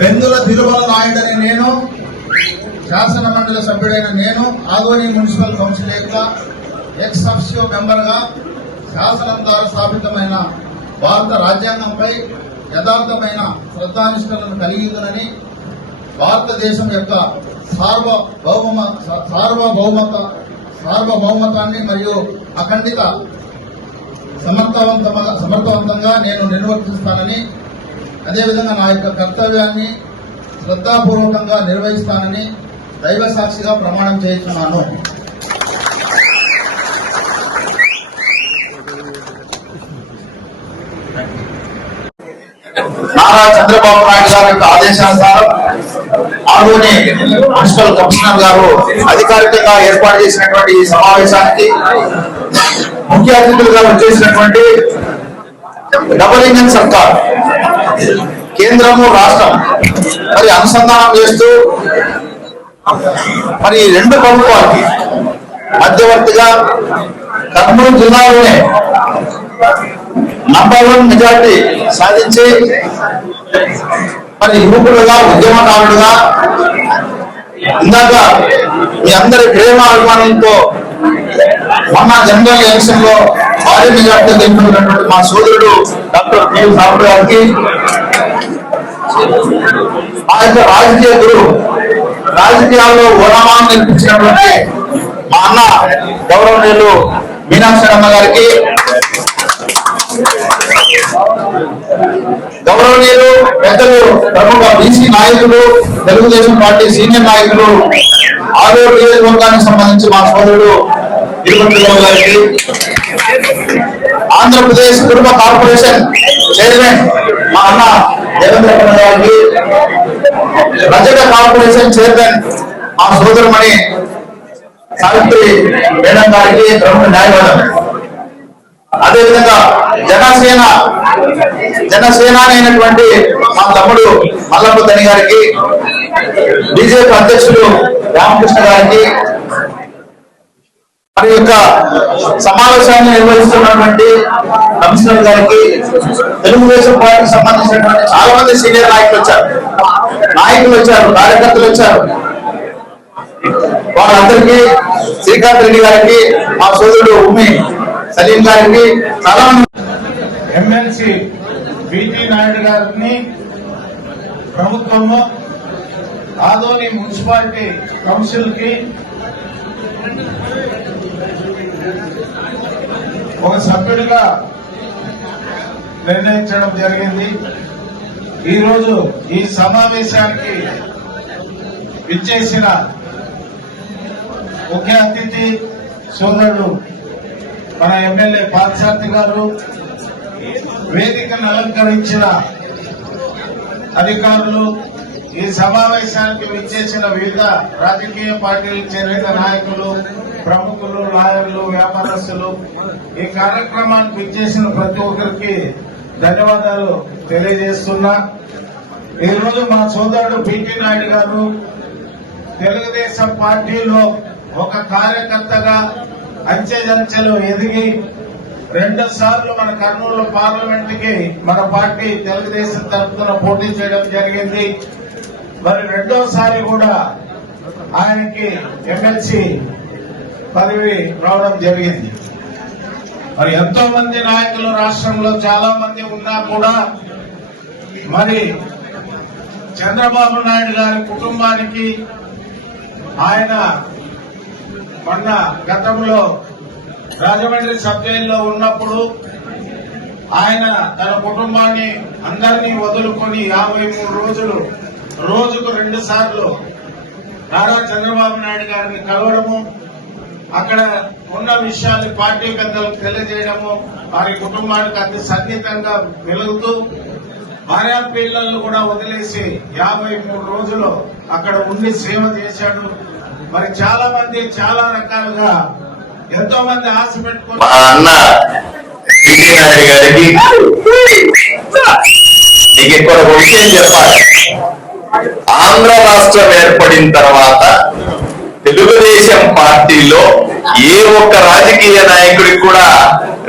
పెందుల తిరుమల నాయుడు అనే నేను, శాసన మండలి సభ్యుడైన నేను ఆదోని మున్సిపల్ కౌన్సిల్ యొక్క ఎక్స్ అఫిషియో మెంబర్గా శాసనం ద్వారా స్థాపితమైన భారత రాజ్యాంగంపై యథార్థమైన శ్రద్ధానిష్టలను కలిగి ఉందని, భారతదేశం యొక్క సార్వభౌమతాన్ని మరియు అఖండిత సమర్థవంతంగా నేను నిర్వర్తిస్తానని, అదేవిధంగా నా యొక్క కర్తవ్యాన్ని శ్రద్ధాపూర్వకంగా నిర్వహిస్తానని దైవ సాక్షిగా ప్రమాణం చేస్తున్నాను. నారా చంద్రబాబు నాయుడు గారి యొక్క ఆదేశానుసారం ఆదోని మున్సిపల్ కమిషనర్ గారు అధికారికంగా ఏర్పాటు చేసినటువంటి ఈ సమావేశానికి ముఖ్య అతిథులుగా వచ్చేసినటువంటి డబుల్ ఇంజన్ సర్కార్, కేంద్రము రాష్ట్రం మరి అనుసంధానం చేస్తూ మరి రెండు ప్రభుత్వాలకి మధ్యవర్తిగా కర్నూలు జిల్లాలోనే నంబర్ 1 మెజార్టీ సాధించి మరి యువకులుగా ఉద్యమకారులుగా ఇందాక మీ అందరి ప్రేమ అభిమానంతో మొన్న జనరల్ ఎలక్షన్ లో భారీ మెజార్టీ గెలుపొందినటువంటి మా సోదరుడు డాక్టర్ పి సాబు గారికి, ఆ యొక్క రాజకీయ గురువు, రాజకీయాల్లో ఓనమానం నేర్పించినటువంటి మా అన్న గౌరవనీయులు మీనాక్షరమ్మ గారికి, గౌరవనీయులు పెద్దలు ప్రముఖ బీసీ నాయకులు, తెలుగుదేశం పార్టీ సీనియర్ నాయకులు, ఆదోని నియోజకవర్గానికి సంబంధించి మా సోదరుడు తిరుపతిరావు గారికి, ఆంధ్రప్రదేశ్ కుటుంబ కార్పొరేషన్ చైర్మన్ మా అన్న దేవేంద్ర గారికి, రజక కార్పొరేషన్ చైర్మన్ మా సోదరుమణి సావిత్రి మేడం గారికి, ప్రముఖ న్యాయవాదం, అదేవిధంగా జనసేన అయినటువంటి మా తమ్ముడు మల్లపుతని గారికి, బీజేపీ అధ్యక్షుడు రామకృష్ణ గారికి, మరి యొక్క సమావేశాన్ని నిర్వహిస్తున్నటువంటి కమిషనర్ గారికి, తెలుగుదేశం పార్టీకి సంబంధించినటువంటి చాలా మంది సీనియర్ నాయకులు వచ్చారు, కార్యకర్తలు వచ్చారు. వాళ్ళందరికీ, శ్రీకాంత్ రెడ్డి గారికి, మా సోదరుడు ఉమ్మి సలీం గారికి, చాలా మంది ఎమ్మెల్సీ బిటి నాయుడు గారిని ప్రభుత్వము ఆదోని మున్సిపాలిటీ కౌన్సిల్ కి ఒక సభ్యుడిగా నిర్ణయించడం జరిగింది. ఈరోజు ఈ సమావేశానికి విచ్చేసిన ముఖ్య అతిథి సోదరుడు మన ఎమ్మెల్యే పార్థసారథి గారు, వేదికను అలంకరించిన అధికారులు, ఈ సమావేశానికి విచ్చేసిన వివిధ రాజకీయ పార్టీలకు చెందిన నాయకులు, ప్రముఖులు, లాయర్లు, వ్యాపారస్తులు, ఈ కార్యక్రమానికి విచ్చేసిన ప్రతి ఒక్కరికి ధన్యవాదాలు తెలియజేస్తున్నా. ఈరోజు మా సోదరుడు బిటి నాయుడు గారు తెలుగుదేశం పార్టీలో ఒక కార్యకర్తగా అంచెలంచెలు ఎదిగి 2 సార్లు మన కర్నూలు పార్లమెంట్ కి మన పార్టీ తెలుగుదేశం తరఫున పోటీ చేయడం జరిగింది. మరి 2వసారి కూడా ఆయనకి ఎమ్మెల్సీ పదవి రావడం జరిగింది. మరి ఎంతో మంది నాయకులు రాష్ట్రంలో చాలా మంది ఉన్నా కూడా మరి చంద్రబాబు నాయుడు గారి కుటుంబానికి ఆయన మొన్న గతంలో రాజమండ్రి సబ్ జైల్లో ఉన్నప్పుడు ఆయన తన కుటుంబాన్ని అందరినీ వదులుకొని 53 రోజులు రోజుకు 2 సార్లు నారా చంద్రబాబు నాయుడు గారిని కలవడము, అక్కడ ఉన్న విషయాన్ని పార్టీ పెద్దలకు తెలియజేయడము, వారి కుటుంబానికి అతి సన్నిహితంగా వెలుగుతూ భార్యా పిల్లలను కూడా వదిలేసి 53 రోజులు అక్కడ ఉండి సేవ చేశాడు. మరి చాలా మంది చాలా రకాలుగా ఎంతో మంది ఆశ పెట్టుకుని గారికి మీకు ఇక్కడ ఒక విషయం చెప్పాలి. ఆంధ్ర రాష్ట్రం ఏర్పడిన తర్వాత తెలుగుదేశం పార్టీలో ఏ ఒక్క రాజకీయ నాయకుడికి కూడా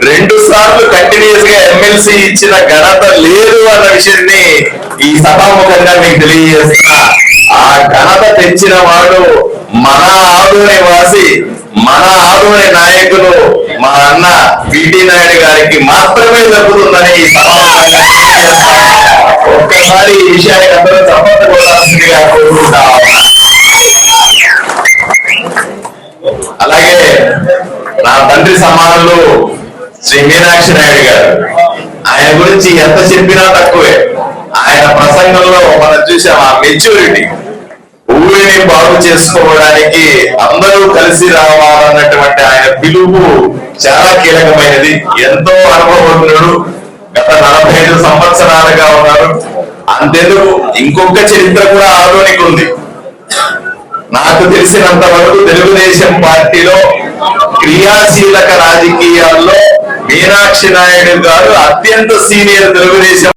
2 సార్లు కంటిన్యూస్ గా ఎమ్మెల్సీ ఇచ్చిన ఘనత లేదు అన్న విషయాన్ని ఈ సభాముఖంగా మీకు తెలియజేస్తున్నా. ఆ ఘనత తెచ్చిన వాడు మన ఆదోని వాసి, మన ఆదోని నాయకులు మా అన్న పిటి నాయుడు గారికి మాత్రమే దక్కుతుందని ఈ సభాముఖంగా ఒక్కసారి ఈ విషయానికి అందరూ చప్పట్లు కొట్టాల్సిందిగా కోరుకుంటా. అలాగే నా తండ్రి సమానులు శ్రీ మీనాక్షి నాయుడు గారు, ఆయన గురించి ఎంత చెప్పినా తక్కువే. ఆయన ప్రసంగంలో మనం చూసాం ఆ మెచ్యూరిటీ, ఊరిని బాగు చేసుకోవడానికి అందరూ కలిసి రావాలన్నటువంటి ఆయన పిలుపు చాలా కీలకమైనది. ఎంతో అనుభవజ్ఞుడు, గత 45 సంవత్సరాలుగా ఉన్నారు. అంతేందుకు ఇంకొక చరిత్ర కూడా ఆదోనికి ఉంది. నాకు తెలిసినంత వరకు తెలుగుదేశం పార్టీలో క్రియాశీలక రాజకీయాల్లో మీనాక్షి నాయుడు గారు అత్యంత సీనియర్ తెలుగుదేశం